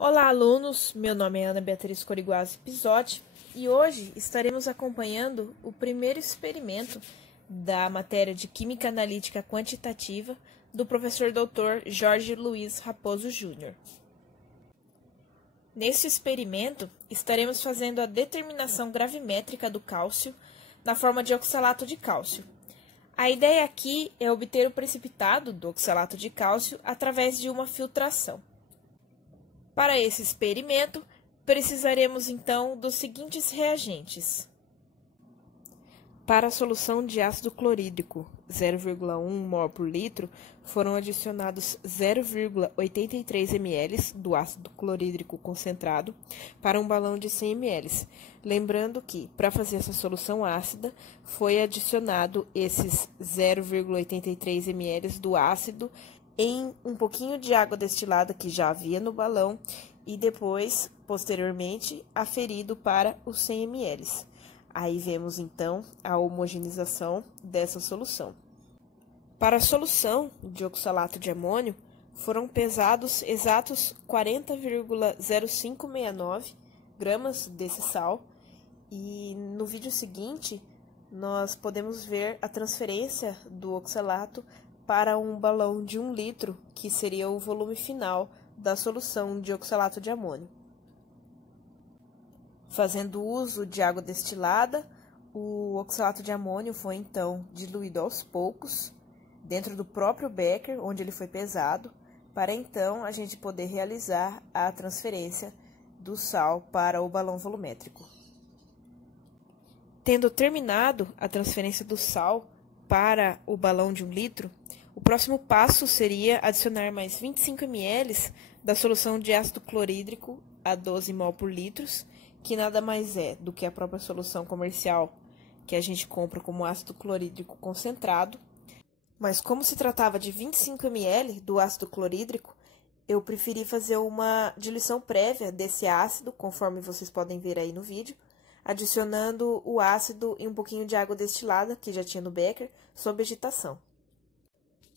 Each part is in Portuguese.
Olá, alunos! Meu nome é Ana Beatriz Coriguazzi Pisotti e hoje estaremos acompanhando o primeiro experimento da matéria de Química Analítica Quantitativa do professor Dr. Jorge Luiz Raposo Júnior. Neste experimento, estaremos fazendo a determinação gravimétrica do cálcio na forma de oxalato de cálcio. A ideia aqui é obter o precipitado do oxalato de cálcio através de uma filtração. Para esse experimento, precisaremos então dos seguintes reagentes. Para a solução de ácido clorídrico 0,1 mol por litro, foram adicionados 0,83 ml do ácido clorídrico concentrado para um balão de 100 ml. Lembrando que, para fazer essa solução ácida, foi adicionado esses 0,83 ml do ácido em um pouquinho de água destilada que já havia no balão e depois, posteriormente, aferido para os 100 ml. Aí vemos, então, a homogeneização dessa solução. Para a solução de oxalato de amônio, foram pesados exatos 40,0569 gramas desse sal e no vídeo seguinte nós podemos ver a transferência do oxalato para um balão de 1 litro, que seria o volume final da solução de oxalato de amônio. Fazendo uso de água destilada, o oxalato de amônio foi então diluído aos poucos, dentro do próprio becker, onde ele foi pesado, para então a gente poder realizar a transferência do sal para o balão volumétrico. Tendo terminado a transferência do sal para o balão de 1 litro, o próximo passo seria adicionar mais 25 ml da solução de ácido clorídrico a 12 mol por litro, que nada mais é do que a própria solução comercial que a gente compra como ácido clorídrico concentrado. Mas como se tratava de 25 ml do ácido clorídrico, eu preferi fazer uma diluição prévia desse ácido, conforme vocês podem ver aí no vídeo, adicionando o ácido em um pouquinho de água destilada, que já tinha no becker, sob agitação.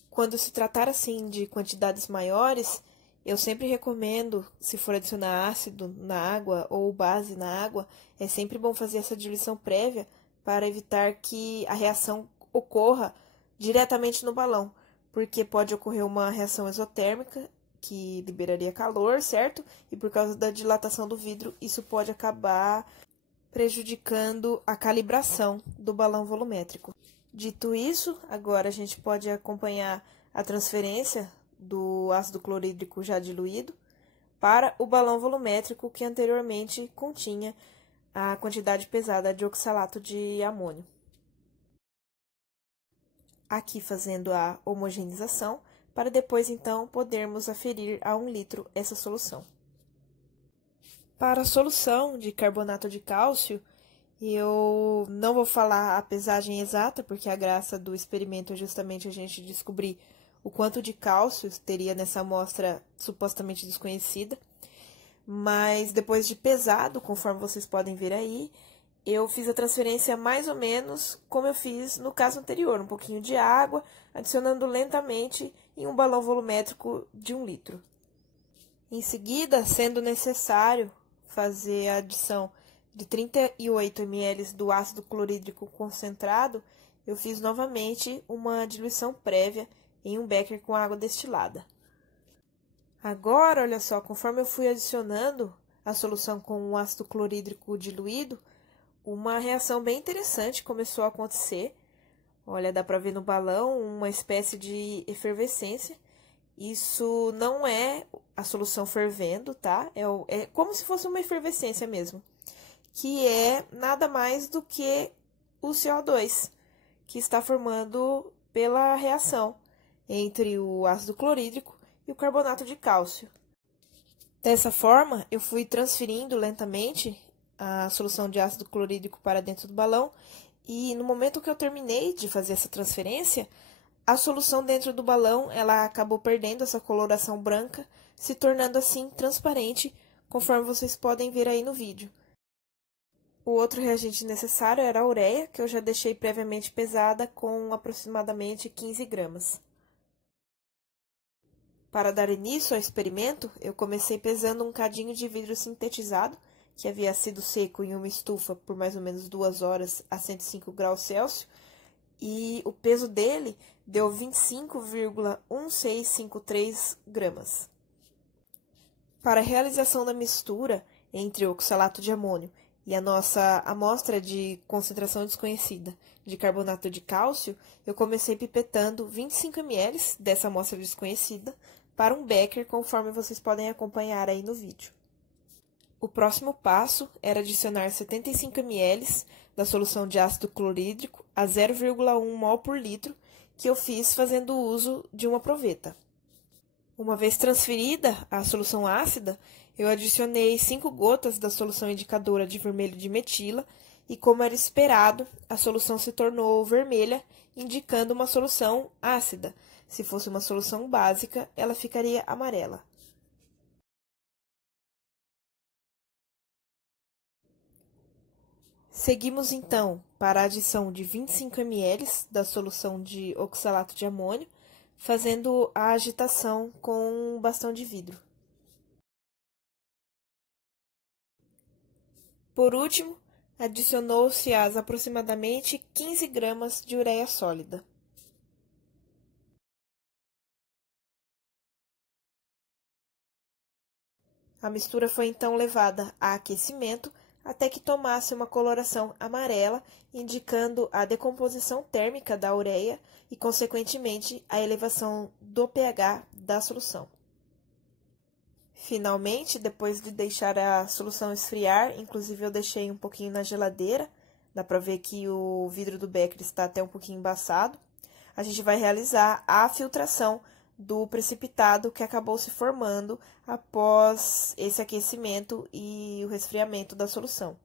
Quando se tratar assim de quantidades maiores, eu sempre recomendo, se for adicionar ácido na água ou base na água, é sempre bom fazer essa diluição prévia para evitar que a reação ocorra diretamente no balão, porque pode ocorrer uma reação exotérmica que liberaria calor, certo? E por causa da dilatação do vidro, isso pode acabar prejudicando a calibração do balão volumétrico. Dito isso, agora a gente pode acompanhar a transferência do ácido clorídrico já diluído para o balão volumétrico que anteriormente continha a quantidade pesada de oxalato de amônio. Aqui fazendo a homogeneização, para depois então podermos aferir a 1 litro essa solução. Para a solução de carbonato de cálcio, eu não vou falar a pesagem exata, porque a graça do experimento é justamente a gente descobrir o quanto de cálcio teria nessa amostra supostamente desconhecida. Mas depois de pesado, conforme vocês podem ver aí, eu fiz a transferência mais ou menos como eu fiz no caso anterior, um pouquinho de água, adicionando lentamente em um balão volumétrico de 1 litro. Em seguida, sendo necessário fazer a adição de 38 ml do ácido clorídrico concentrado, eu fiz novamente uma diluição prévia em um becker com água destilada. Agora, olha só, conforme eu fui adicionando a solução com o ácido clorídrico diluído, uma reação bem interessante começou a acontecer. Olha, dá para ver no balão uma espécie de efervescência. Isso não é a solução fervendo, tá? É como se fosse uma efervescência mesmo, que é nada mais do que o CO2, que está formando pela reação entre o ácido clorídrico e o carbonato de cálcio. Dessa forma, eu fui transferindo lentamente a solução de ácido clorídrico para dentro do balão e no momento que eu terminei de fazer essa transferência, a solução dentro do balão ela acabou perdendo essa coloração branca, se tornando assim transparente, conforme vocês podem ver aí no vídeo. O outro reagente necessário era a ureia, que eu já deixei previamente pesada com aproximadamente 15 gramas. Para dar início ao experimento, eu comecei pesando um cadinho de vidro sintetizado, que havia sido seco em uma estufa por mais ou menos 2 horas a 105 graus Celsius, e o peso dele deu 25,1653 gramas. Para a realização da mistura entre o oxalato de amônio e a nossa amostra de concentração desconhecida de carbonato de cálcio, eu comecei pipetando 25 ml dessa amostra desconhecida para um becker, conforme vocês podem acompanhar aí no vídeo. O próximo passo era adicionar 75 ml da solução de ácido clorídrico a 0,1 mol por litro, que eu fiz fazendo uso de uma proveta. Uma vez transferida a solução ácida, eu adicionei 5 gotas da solução indicadora de vermelho de metila e, como era esperado, a solução se tornou vermelha, indicando uma solução ácida. Se fosse uma solução básica, ela ficaria amarela. Seguimos, então, para a adição de 25 ml da solução de oxalato de amônio, fazendo a agitação com um bastão de vidro. Por último, adicionou-se as aproximadamente 15 gramas de ureia sólida. A mistura foi então levada a aquecimento até que tomasse uma coloração amarela, indicando a decomposição térmica da ureia e, consequentemente, a elevação do pH da solução. Finalmente, depois de deixar a solução esfriar, inclusive eu deixei um pouquinho na geladeira, dá para ver que o vidro do becker está até um pouquinho embaçado, a gente vai realizar a filtração do precipitado que acabou se formando após esse aquecimento e o resfriamento da solução.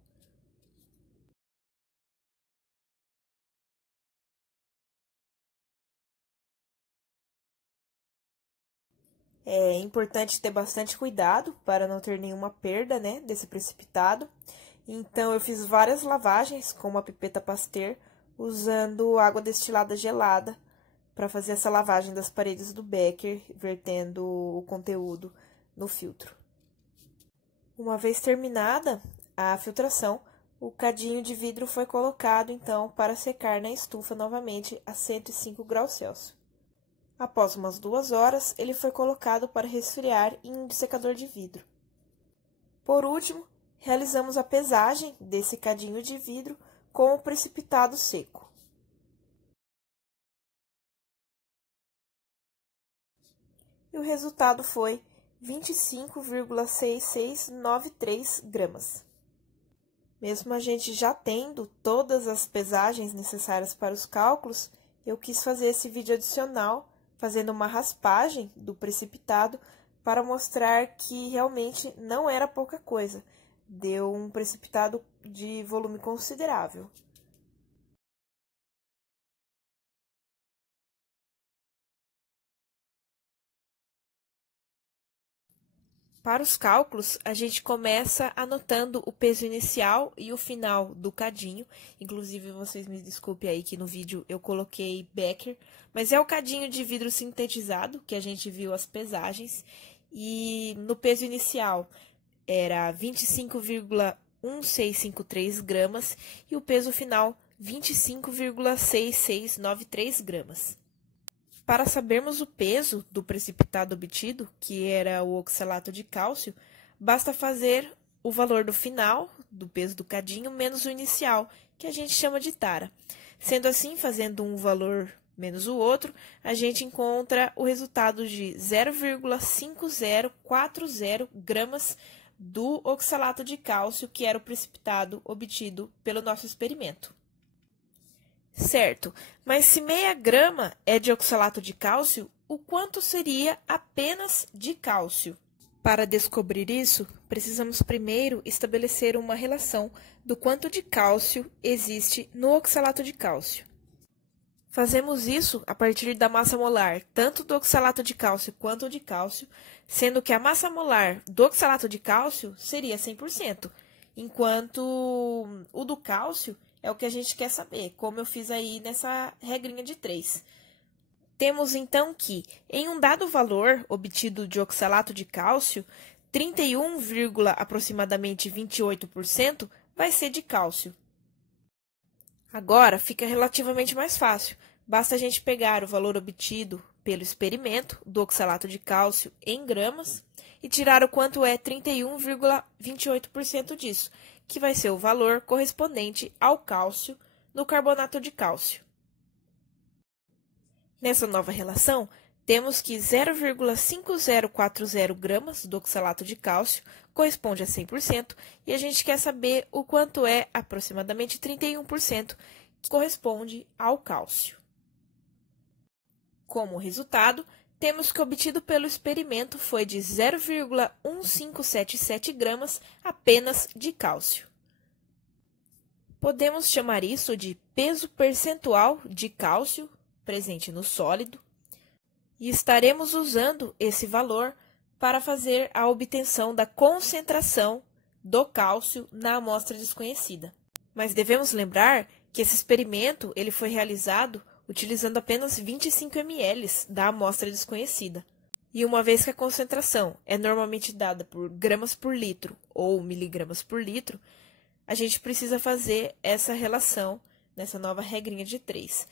É importante ter bastante cuidado para não ter nenhuma perda, né, desse precipitado. Então, eu fiz várias lavagens com uma pipeta Pasteur, usando água destilada gelada para fazer essa lavagem das paredes do becker, vertendo o conteúdo no filtro. Uma vez terminada a filtração, o cadinho de vidro foi colocado, então, para secar na estufa novamente a 105 graus Celsius. Após umas 2 horas, ele foi colocado para resfriar em um dessecador de vidro. Por último, realizamos a pesagem desse cadinho de vidro com o precipitado seco. E o resultado foi 25,6693 gramas. Mesmo a gente já tendo todas as pesagens necessárias para os cálculos, eu quis fazer esse vídeo adicional, fazendo uma raspagem do precipitado para mostrar que realmente não era pouca coisa. Deu um precipitado de volume considerável. Para os cálculos, a gente começa anotando o peso inicial e o final do cadinho. Inclusive, vocês me desculpem aí que no vídeo eu coloquei becker, mas é o cadinho de vidro sintetizado que a gente viu as pesagens. E no peso inicial era 25,1653 gramas e o peso final 25,6693 gramas. Para sabermos o peso do precipitado obtido, que era o oxalato de cálcio, basta fazer o valor do final, do peso do cadinho, menos o inicial, que a gente chama de tara. Sendo assim, fazendo um valor menos o outro, a gente encontra o resultado de 0,5040 gramas do oxalato de cálcio, que era o precipitado obtido pelo nosso experimento. Certo, mas se meia grama é de oxalato de cálcio, o quanto seria apenas de cálcio? Para descobrir isso, precisamos primeiro estabelecer uma relação do quanto de cálcio existe no oxalato de cálcio. Fazemos isso a partir da massa molar, tanto do oxalato de cálcio quanto de cálcio, sendo que a massa molar do oxalato de cálcio seria 100%, enquanto o do cálcio é o que a gente quer saber, como eu fiz aí nessa regrinha de 3. Temos então que, em um dado valor obtido de oxalato de cálcio, 31, aproximadamente 28% vai ser de cálcio. Agora fica relativamente mais fácil. Basta a gente pegar o valor obtido pelo experimento do oxalato de cálcio em gramas e tirar o quanto é 31,28% disso, que vai ser o valor correspondente ao cálcio no carbonato de cálcio. Nessa nova relação, temos que 0,5040 gramas do oxalato de cálcio corresponde a 100% e a gente quer saber o quanto é aproximadamente 31%, que corresponde ao cálcio. Como resultado, temos que o obtido pelo experimento foi de 0,1577 gramas apenas de cálcio. Podemos chamar isso de peso percentual de cálcio presente no sólido, e estaremos usando esse valor para fazer a obtenção da concentração do cálcio na amostra desconhecida. Mas devemos lembrar que esse experimento ele foi realizado utilizando apenas 25 ml da amostra desconhecida. E uma vez que a concentração é normalmente dada por gramas por litro ou miligramas por litro, a gente precisa fazer essa relação nessa nova regrinha de 3.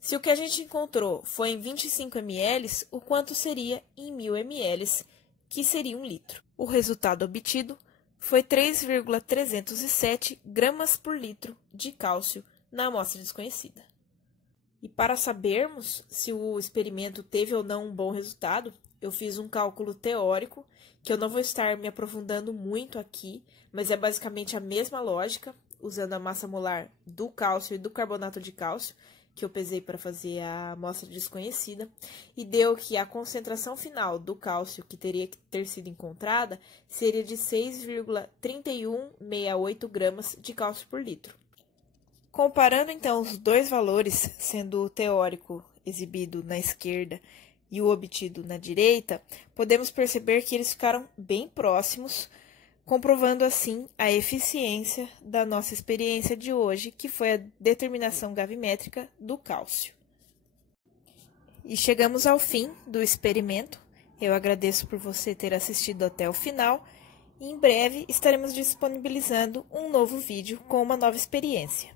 Se o que a gente encontrou foi em 25 ml, o quanto seria em 1000 ml, que seria 1 litro? O resultado obtido foi 3,307 gramas por litro de cálcio na amostra desconhecida. E para sabermos se o experimento teve ou não um bom resultado, eu fiz um cálculo teórico, que eu não vou estar me aprofundando muito aqui, mas é basicamente a mesma lógica, usando a massa molar do cálcio e do carbonato de cálcio, que eu pesei para fazer a amostra desconhecida, e deu que a concentração final do cálcio que teria que ter sido encontrada seria de 6,3168 gramas de cálcio por litro. Comparando, então, os dois valores, sendo o teórico exibido na esquerda e o obtido na direita, podemos perceber que eles ficaram bem próximos, comprovando assim a eficiência da nossa experiência de hoje, que foi a determinação gravimétrica do cálcio. E chegamos ao fim do experimento. Eu agradeço por você ter assistido até o final e em breve estaremos disponibilizando um novo vídeo com uma nova experiência.